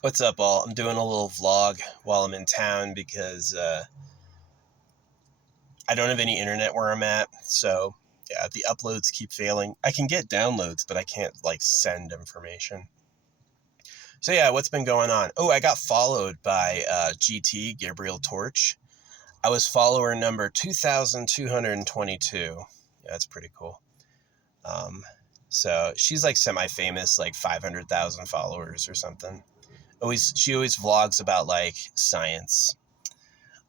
What's up, all? I'm doing a little vlog while I'm in town because I don't have any internet where I'm at. So, yeah, the uploads keep failing. I can get downloads, but I can't, send information. So, yeah, what's been going on? Oh, I got followed by GT, Gabriel Torch. I was follower number 2,222. Yeah, that's pretty cool. Um, so, she's, semi-famous, 500,000 followers or something. She always vlogs about, science.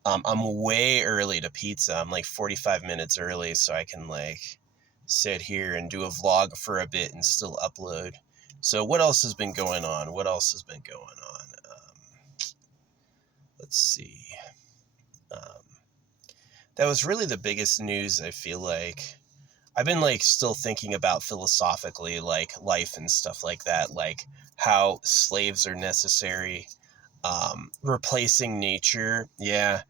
I'm way early to pizza. I'm 45 minutes early, so I can sit here and do a vlog for a bit and still upload. So what else has been going on? Let's see. Um, that was really the biggest news. I feel like I've been still thinking about philosophically life and stuff like that, how slaves are necessary, replacing nature. Yeah.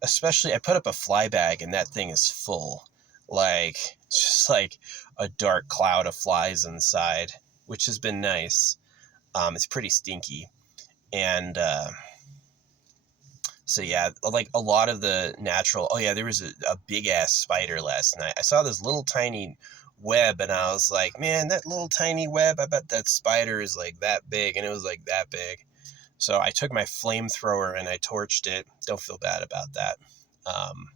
Especially, I put up a fly bag and that thing is full. It's just a dark cloud of flies inside, which has been nice. It's pretty stinky. And so, yeah, a lot of the natural. Oh, yeah, there was a big ass spider last night. I saw this little tiny web and I was like, man, that little tiny web, I bet that spider is that big. And it was that big. So I took my flamethrower and I torched it. Don't feel bad about that. Um,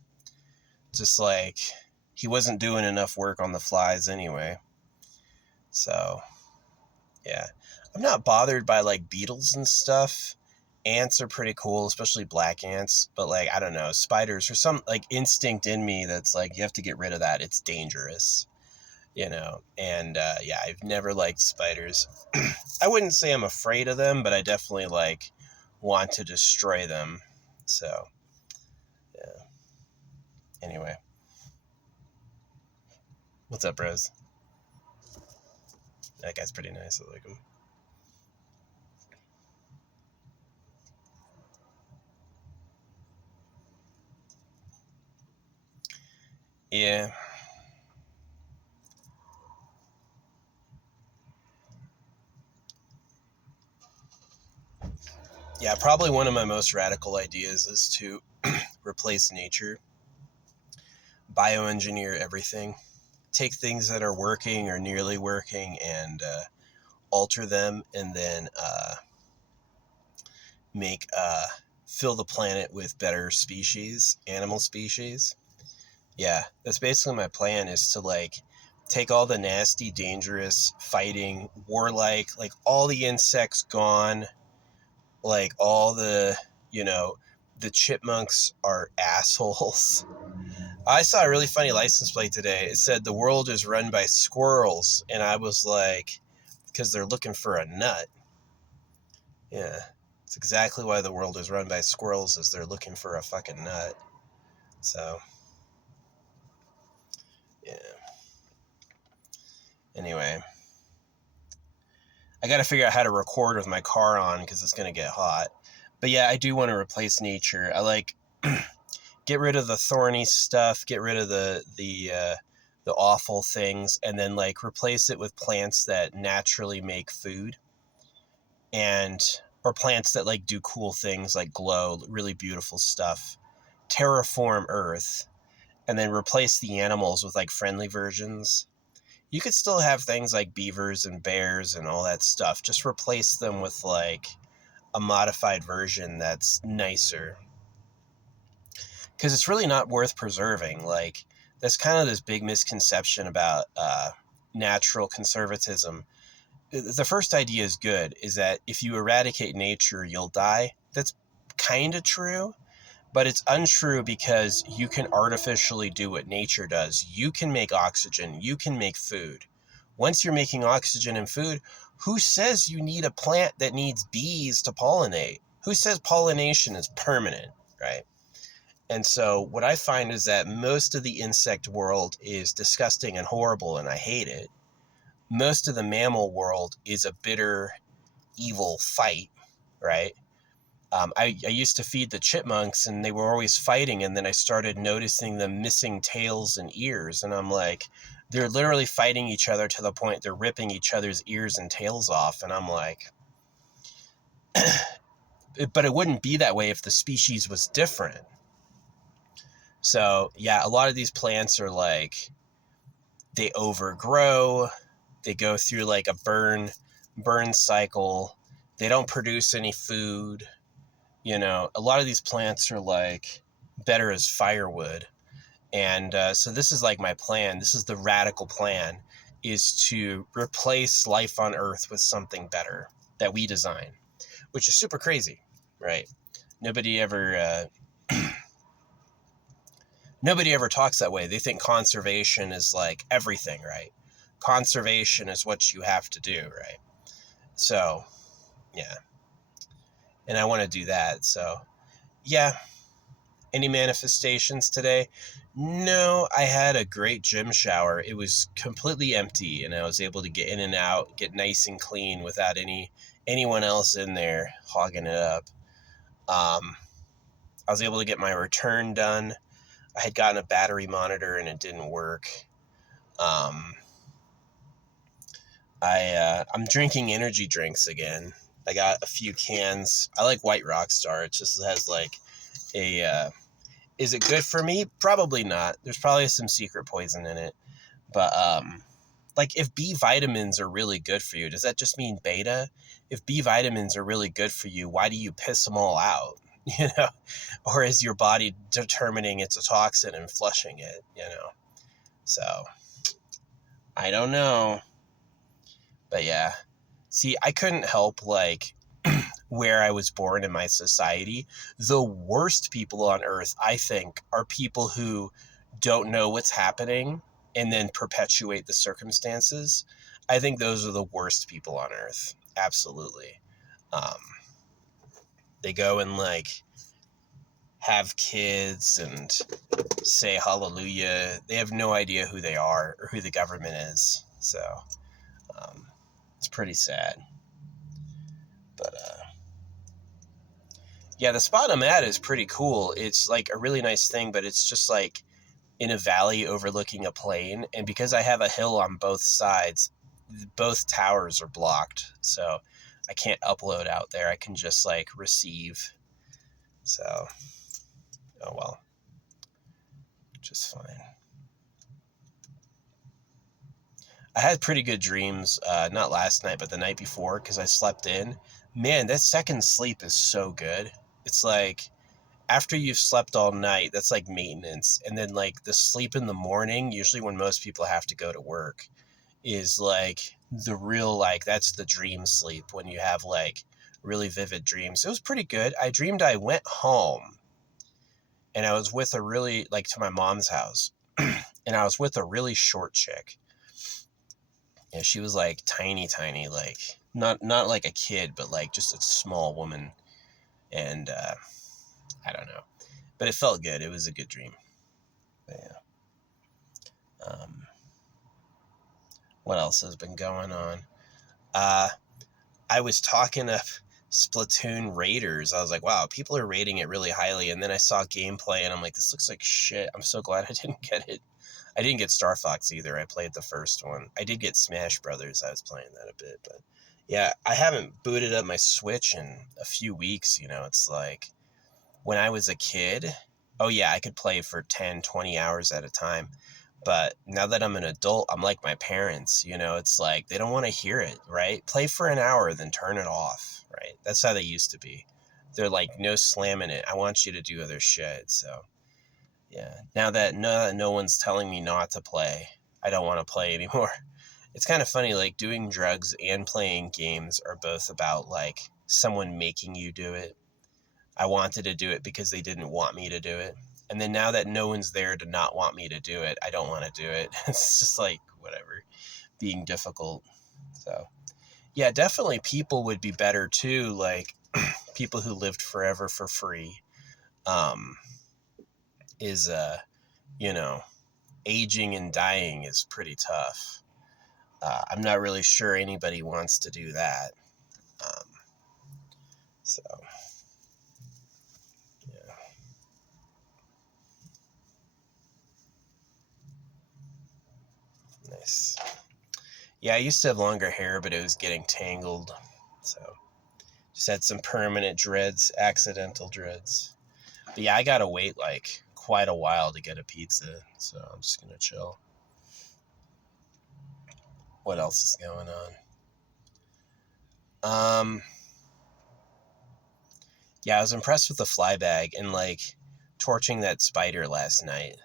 just he wasn't doing enough work on the flies anyway. So, yeah. I'm not bothered by beetles and stuff. Ants are pretty cool, especially black ants. But I don't know, spiders, or some instinct in me that's you have to get rid of that. It's dangerous, And yeah, I've never liked spiders. I wouldn't say I'm afraid of them, but I definitely want to destroy them. So, yeah. Anyway, what's up, Rose? That guy's pretty nice. I like him. Yeah. Yeah, probably one of my most radical ideas is to replace nature, bioengineer everything, take things that are working or nearly working and alter them, and then make fill the planet with better species, animal species. Yeah, that's basically my plan, is to take all the nasty, dangerous, fighting, warlike, all the insects gone, all the, you know, the chipmunks are assholes. I saw a really funny license plate today. It said the world is run by squirrels, and I was like, because they're looking for a nut. Yeah, it's exactly why the world is run by squirrels, is they're looking for a fucking nut. So, yeah. Anyway, I got to figure out how to record with my car on because it's going to get hot. But yeah, I do want to replace nature. I get rid of the thorny stuff, get rid of the awful things, and then replace it with plants that naturally make food, and or plants that do cool things, glow, really beautiful stuff. Terraform Earth, and then replace the animals with friendly versions. You could still have things like beavers and bears and all that stuff. Just replace them with a modified version that's nicer, because it's really not worth preserving. That's kind of this big misconception about natural conservatism. The first idea is good, is that if you eradicate nature, you'll die. That's kind of true, but it's untrue, because you can artificially do what nature does. You can make oxygen, you can make food. Once you're making oxygen and food, who says you need a plant that needs bees to pollinate? Who says pollination is permanent, right? And so what I find is that most of the insect world is disgusting and horrible, and I hate it. Most of the mammal world is a bitter, evil fight, right? I used to feed the chipmunks, and they were always fighting, and then I started noticing them missing tails and ears, and I'm like, they're literally fighting each other to the point they're ripping each other's ears and tails off, and I'm like, but it wouldn't be that way if the species was different. So yeah, a lot of these plants are like, they overgrow, they go through like a burn cycle, they don't produce any food. A lot of these plants are like better as firewood. And so this is like my plan. This is the radical plan, is to replace life on Earth with something better that we design, which is super crazy, right? Nobody ever nobody ever talks that way. They think conservation is like everything, right? Conservation is what you have to do, right? So, yeah. And I want to do that. So, yeah. Any manifestations today? No, I had a great gym shower. It was completely empty, and I was able to get in and out, get nice and clean without anyone else in there hogging it up. I was able to get my return done. I had gotten a battery monitor and it didn't work. I'm drinking energy drinks again. I got a few cans. I like White Rockstar. It just has like a. Is it good for me? Probably not. There's probably some secret poison in it. But like, if B vitamins are really good for you, does that just mean beta? If B vitamins are really good for you, why do you piss them all out? Or is your body determining it's a toxin and flushing it? So I don't know. But yeah, see, I couldn't help like where I was born in my society. The worst people on earth, I think, are people who don't know what's happening and then perpetuate the circumstances. I think those are the worst people on earth. Absolutely. They go and like have kids and say hallelujah. They have no idea who they are or who the government is. So it's pretty sad. But yeah, the spot I'm at is pretty cool. It's like a really nice thing, but it's just like in a valley overlooking a plain. And because I have a hill on both sides, both towers are blocked. So I can't upload out there. I can just like receive. So, oh well, just fine. I had pretty good dreams, not last night, but the night before, because I slept in. Man, that second sleep is so good. It's like, after you've slept all night, that's like maintenance. And then like the sleep in the morning, usually when most people have to go to work, is like the real, like, that's the dream sleep, when you have like really vivid dreams. It was pretty good. I dreamed I went home and I was with a really, like, to my mom's house, and I was with a really short chick. Yeah, she was like tiny, tiny, like not like a kid, but like just a small woman. And I don't know, but it felt good. It was a good dream. But yeah. What else has been going on? I was talking to Splatoon Raiders. I was like, wow, people are rating it really highly. And then I saw gameplay and I'm like, this looks like shit. I'm so glad I didn't get it. I didn't get Star Fox either. I played the first one. I did get Smash Brothers. I was playing that a bit. But yeah, I haven't booted up my Switch in a few weeks. It's like when I was a kid, oh yeah, I could play for 10, 20 hours at a time. But now that I'm an adult, I'm like my parents, it's like they don't want to hear it, right? Play for an hour, then turn it off, right? That's how they used to be. They're like, no slamming it. I want you to do other shit. So, yeah. Now that no one's telling me not to play, I don't want to play anymore. It's kind of funny, like doing drugs and playing games are both about like someone making you do it. I wanted to do it because they didn't want me to do it. And then now that no one's there to not want me to do it, I don't want to do it. It's just like, whatever, being difficult. So, yeah, definitely people would be better too. Like people who lived forever for free, um, is, you know, aging and dying is pretty tough. I'm not really sure anybody wants to do that. Um, so, yeah. Nice. Yeah, I used to have longer hair, but it was getting tangled. So Said some permanent dreads, accidental dreads. But yeah, I gotta wait like quite a while to get a pizza, so I'm just gonna chill. What else is going on? Yeah, I was impressed with the fly bag and like torching that spider last night.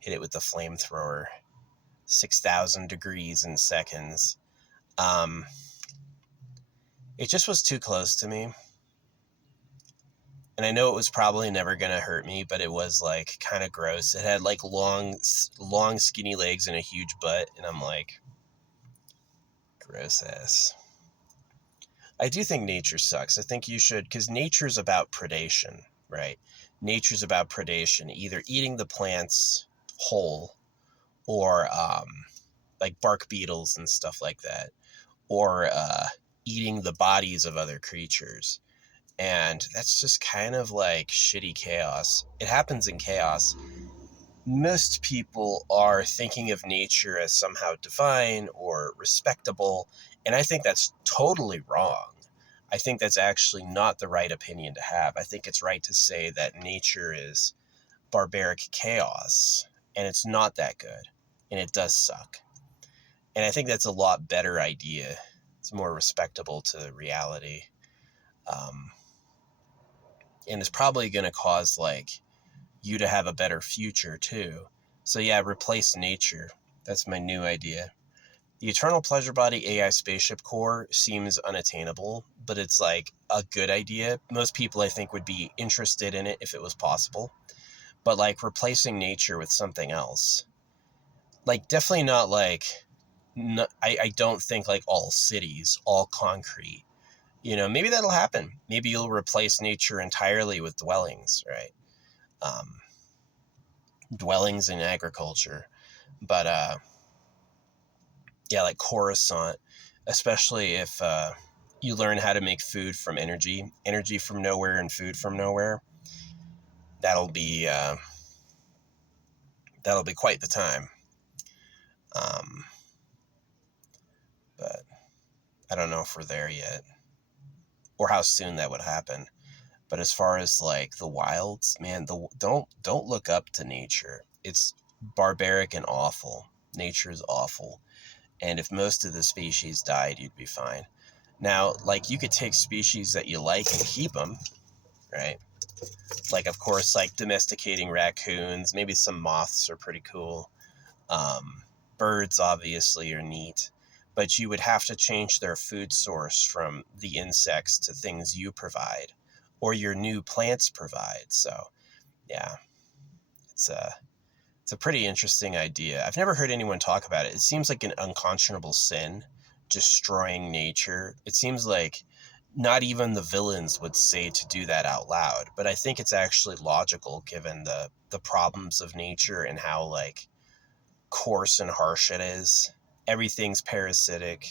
Hit it with the flamethrower, 6,000 degrees in seconds. It just was too close to me. And I know it was probably never going to hurt me, but it was like kind of gross. It had like long, skinny legs and a huge butt. And I'm like, gross ass. I do think nature sucks. I think you should, because nature's about predation, right? Nature's about predation, either eating the plants whole or like bark beetles and stuff like that, or eating the bodies of other creatures. And that's just kind of like shitty chaos. It happens in chaos. Most people are thinking of nature as somehow divine or respectable, and I think that's totally wrong. I think that's actually not the right opinion to have. I think it's right to say that nature is barbaric chaos, and it's not that good, and it does suck. And I think that's a lot better idea. It's more respectable to reality. And it's probably going to cause like you to have a better future too. So yeah, replace nature. That's my new idea. The Eternal Pleasure Body AI spaceship core seems unattainable, but it's like a good idea. Most people I think would be interested in it if it was possible. But like replacing nature with something else. Like definitely not like, I don't think like all cities, all concrete. Maybe that'll happen. Maybe you'll replace nature entirely with dwellings, right? Dwellings in agriculture. But yeah, like Coruscant, especially if you learn how to make food from energy from nowhere and food from nowhere. That'll be quite the time. But I don't know if we're there yet or how soon that would happen. But as far as like the wilds, man, don't look up to nature. It's barbaric and awful. Nature is awful. And if most of the species died, you'd be fine. Now, like you could take species that you like and keep them, right? Like, of course, like domesticating raccoons. Maybe some moths are pretty cool. Birds, obviously, are neat. But you would have to change their food source from the insects to things you provide or your new plants provide. So, yeah, it's a pretty interesting idea. I've never heard anyone talk about it. It seems like an unconscionable sin, destroying nature. It seems like not even the villains would say to do that out loud, but I think it's actually logical given the problems of nature and how like coarse and harsh it is. Everything's parasitic.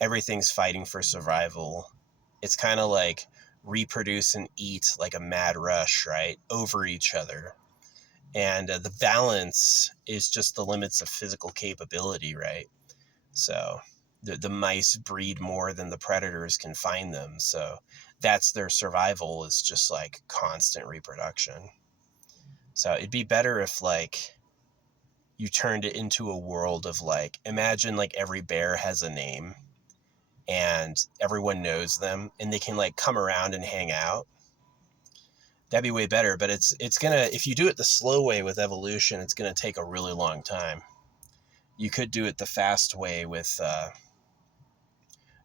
Everything's fighting for survival. It's kind of like reproduce and eat like a mad rush, right? Over each other. And the balance is just the limits of physical capability, right? So the mice breed more than the predators can find them. So that's their survival, is just like constant reproduction. So it'd be better if like you turned it into a world of like, imagine like every bear has a name and everyone knows them and they can like come around and hang out. That'd be way better, but it's gonna, if you do it the slow way with evolution, it's gonna take a really long time. You could do it the fast way with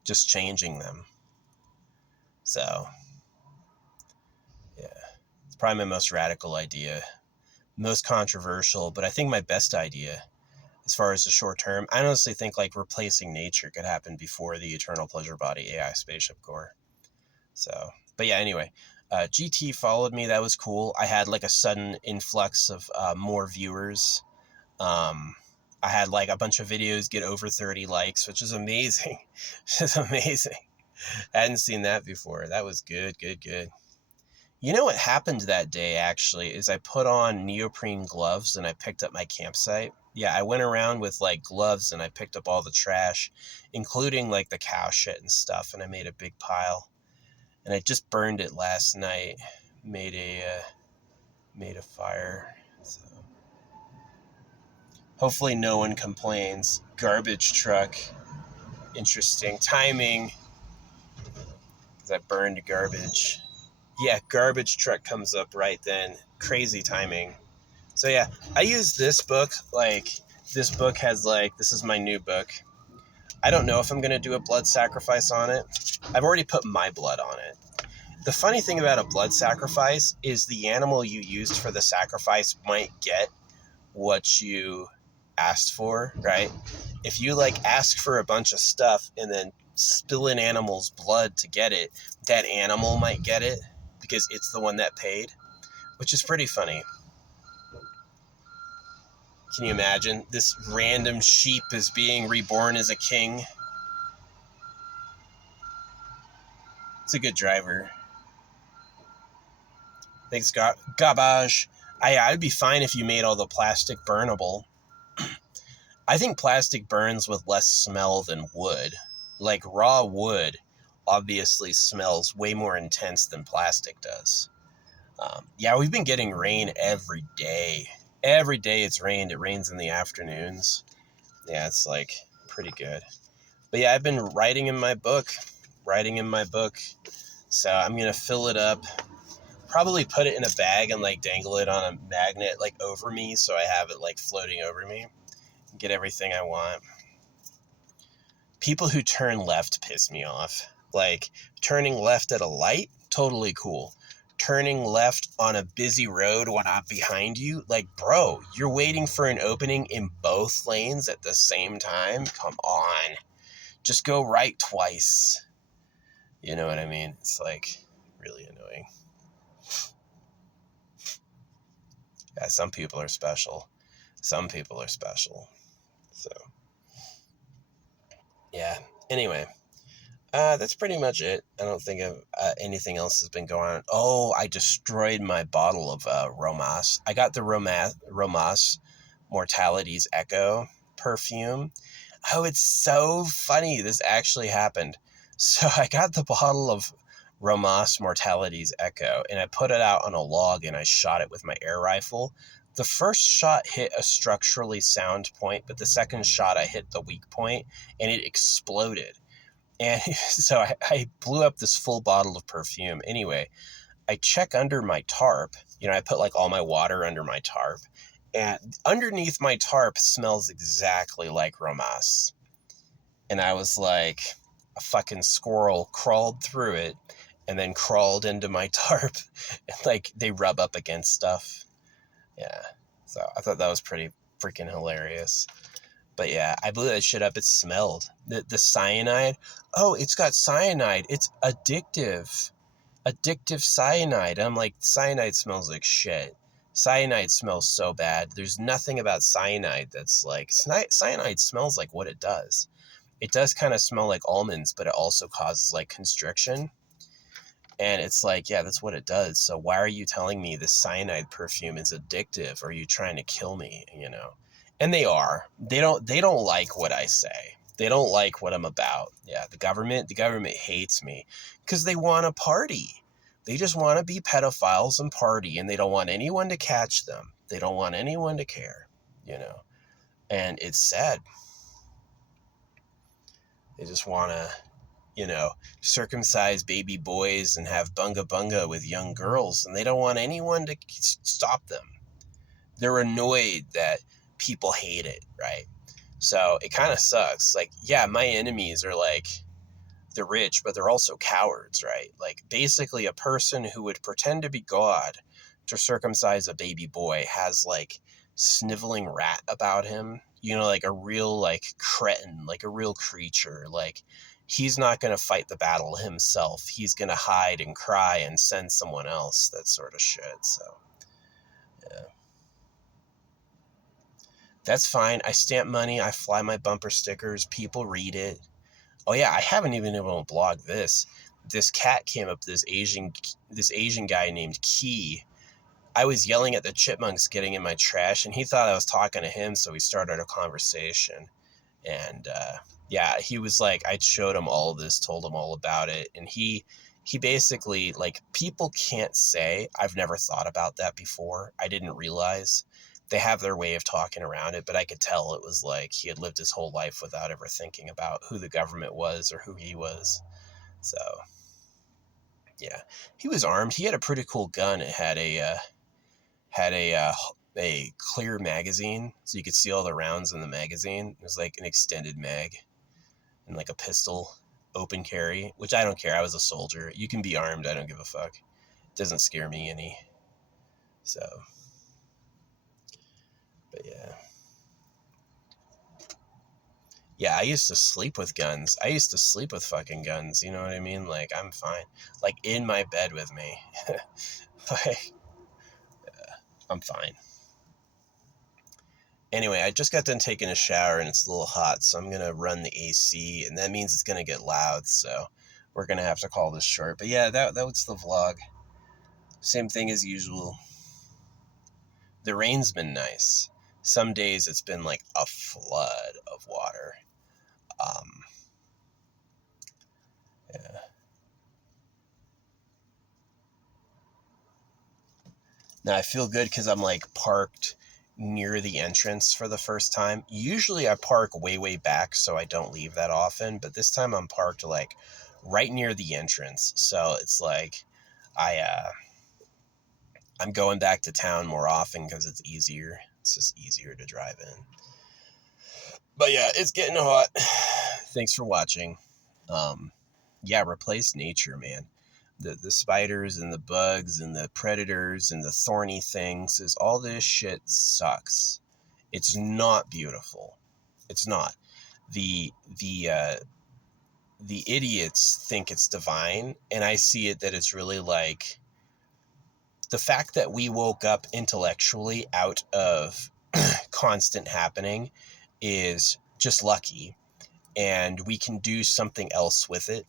just changing them. So yeah, it's probably my most radical idea, most controversial, but I think my best idea as far as the short term. I honestly think like replacing nature could happen before the Eternal Pleasure Body AI spaceship core. So, but yeah, anyway, GT followed me. That was cool. I had like a sudden influx of more viewers. I had like a bunch of videos get over 30 likes, which is amazing. It's amazing. I hadn't seen that before. That was good, good, good. You know what happened that day, actually, is I put on neoprene gloves and I picked up my campsite. Yeah, I went around with like gloves and I picked up all the trash, including like the cow shit and stuff, and I made a big pile. And I just burned it last night. Made a fire. So hopefully no one complains. Garbage truck. Interesting timing. Because I burned garbage. Yeah, garbage truck comes up right then. Crazy timing. So yeah, I use this book. Like, this book has this is my new book. I don't know if I'm going to do a blood sacrifice on it. I've already put my blood on it. The funny thing about a blood sacrifice is the animal you used for the sacrifice might get what you asked for, right? If you ask for a bunch of stuff and then spill an animal's blood to get it, that animal might get it because it's the one that paid, which is pretty funny. Can you imagine? This random sheep is being reborn as a king. It's a good driver. Thanks, Garbage. I'd be fine if you made all the plastic burnable. I think plastic burns with less smell than wood. Like, raw wood obviously smells way more intense than plastic does. Yeah, we've been getting rain every day. Every day it's rained. It rains in the afternoons. Yeah, it's pretty good. But yeah, I've been writing in my book. So I'm going to fill it up. Probably put it in a bag and dangle it on a magnet over me so I have it floating over me. Get everything I want. People who turn left piss me off. Turning left at a light, totally cool. Turning left on a busy road when I'm behind you, bro, you're waiting for an opening in both lanes at the same time? Come on. Just go right twice. You know what I mean? It's really annoying. Yeah, some people are special. So, yeah. Anyway, that's pretty much it. I don't think anything else has been going on. Oh, I destroyed my bottle of Romas. I got the Romas Mortality's Echo perfume. Oh, it's so funny. This actually happened. So I got the bottle of Romas Mortality's Echo, and I put it out on a log, and I shot it with my air rifle. The first shot hit a structurally sound point, but the second shot I hit the weak point, and it exploded. And so I blew up this full bottle of perfume. Anyway, I check under my tarp. I put all my water under my tarp. And underneath my tarp smells exactly like Romas. And I was like, a fucking squirrel crawled through it and then crawled into my tarp. And they rub up against stuff. Yeah. So I thought that was pretty freaking hilarious. But yeah, I blew that shit up. It smelled. The cyanide. Oh, it's got cyanide. It's addictive. Addictive cyanide. I'm like, cyanide smells like shit. Cyanide smells so bad. There's nothing about cyanide that's cyanide smells like what it does. It does kind of smell like almonds, but it also causes constriction. And it's yeah, that's what it does. So why are you telling me this cyanide perfume is addictive? Are you trying to kill me? And they are. They don't like what I say. They don't like what I'm about. Yeah, the government hates me because they want to party. They just want to be pedophiles and party, and they don't want anyone to catch them. They don't want anyone to care, And it's sad. They just want to, circumcise baby boys and have bunga bunga with young girls, and they don't want anyone to stop them. They're annoyed that people hate it, right? So it kind of sucks. Yeah, my enemies are the rich, but they're also cowards, right? Basically a person who would pretend to be God to circumcise a baby boy has sniveling rat about him, a real cretin, a real creature. He's not going to fight the battle himself. He's going to hide and cry and send someone else, that sort of shit. So yeah. That's fine. I stamp money. I fly my bumper stickers. People read it. Oh yeah, I haven't even been able to blog this. This cat came up to this Asian guy named Key. I was yelling at the chipmunks getting in my trash, and he thought I was talking to him, so we started a conversation. And yeah, he was I showed him all of this, told him all about it, and he he basically, like, people can't say, I've never thought about that before. I didn't realize. They have their way of talking around it, but I could tell it was like he had lived his whole life without ever thinking about who the government was or who he was. So, yeah. He was armed. He had a pretty cool gun. It had a clear magazine, so you could see all the rounds in the magazine. It was like an extended mag and like a pistol, open carry, which I don't care. I was a soldier. You can be armed. I don't give a fuck. It doesn't scare me any. So, but yeah. Yeah, I used to sleep with guns. I used to sleep with fucking guns. You know what I mean? Like, I'm fine. Like, in my bed with me. Like, I'm fine. Anyway, I just got done taking a shower and it's a little hot, so I'm going to run the AC, and that means it's going to get loud, so we're going to have to call this short. But yeah, that was the vlog. Same thing as usual. The rain's been nice. Some days it's been like a flood of water. Um, yeah. Now I feel good because I'm like parked near the entrance for the first time. Usually I park way, way back, so I don't leave that often. But this time I'm parked like right near the entrance. So it's like I'm going back to town more often because it's easier. It's just easier to drive in. But yeah, it's getting hot. Thanks for watching. Yeah, replace nature, man. The spiders and the bugs and the predators and the thorny things is all this shit sucks. It's not beautiful. It's not. The the uh, the idiots think it's divine, and I see it that it's really like the fact that we woke up intellectually out of constant happening is just lucky, and we can do something else with it.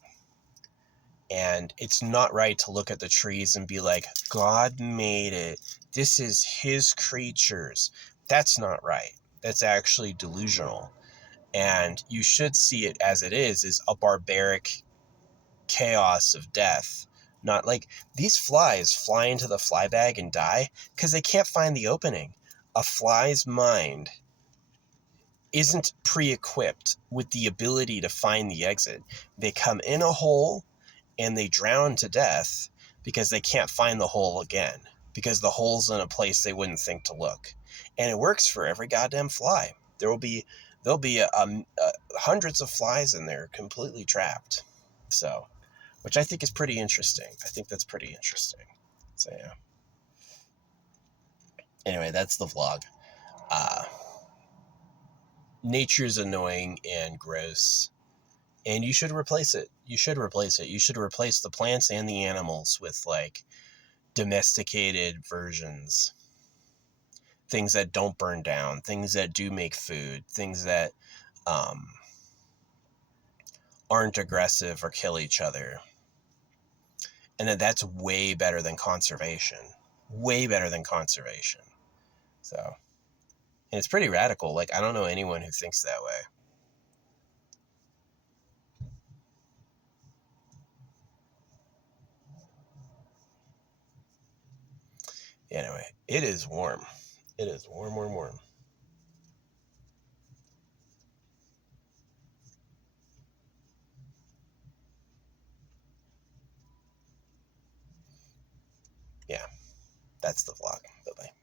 And it's not right to look at the trees and be like, God made it. This is his creatures. That's not right. That's actually delusional. And you should see it as it is a barbaric chaos of death. Not like these flies fly into the fly bag and die because they can't find the opening. A fly's mind isn't pre-equipped with the ability to find the exit. They come in a hole and they drown to death because they can't find the hole again, because the hole's in a place they wouldn't think to look. And it works for every goddamn fly. There'll be hundreds of flies in there completely trapped. So, which I think is pretty interesting. I think that's pretty interesting. So yeah. Anyway, that's the vlog. Nature's annoying and gross, and you should replace it. You should replace it. You should replace the plants and the animals with like domesticated versions, things that don't burn down, things that do make food, things that aren't aggressive or kill each other. And that's way better than conservation. Way better than conservation. So, and it's pretty radical. Like, I don't know anyone who thinks that way. Anyway, it is warm. It is warm, warm, warm. Yeah, that's the vlog. Bye-bye.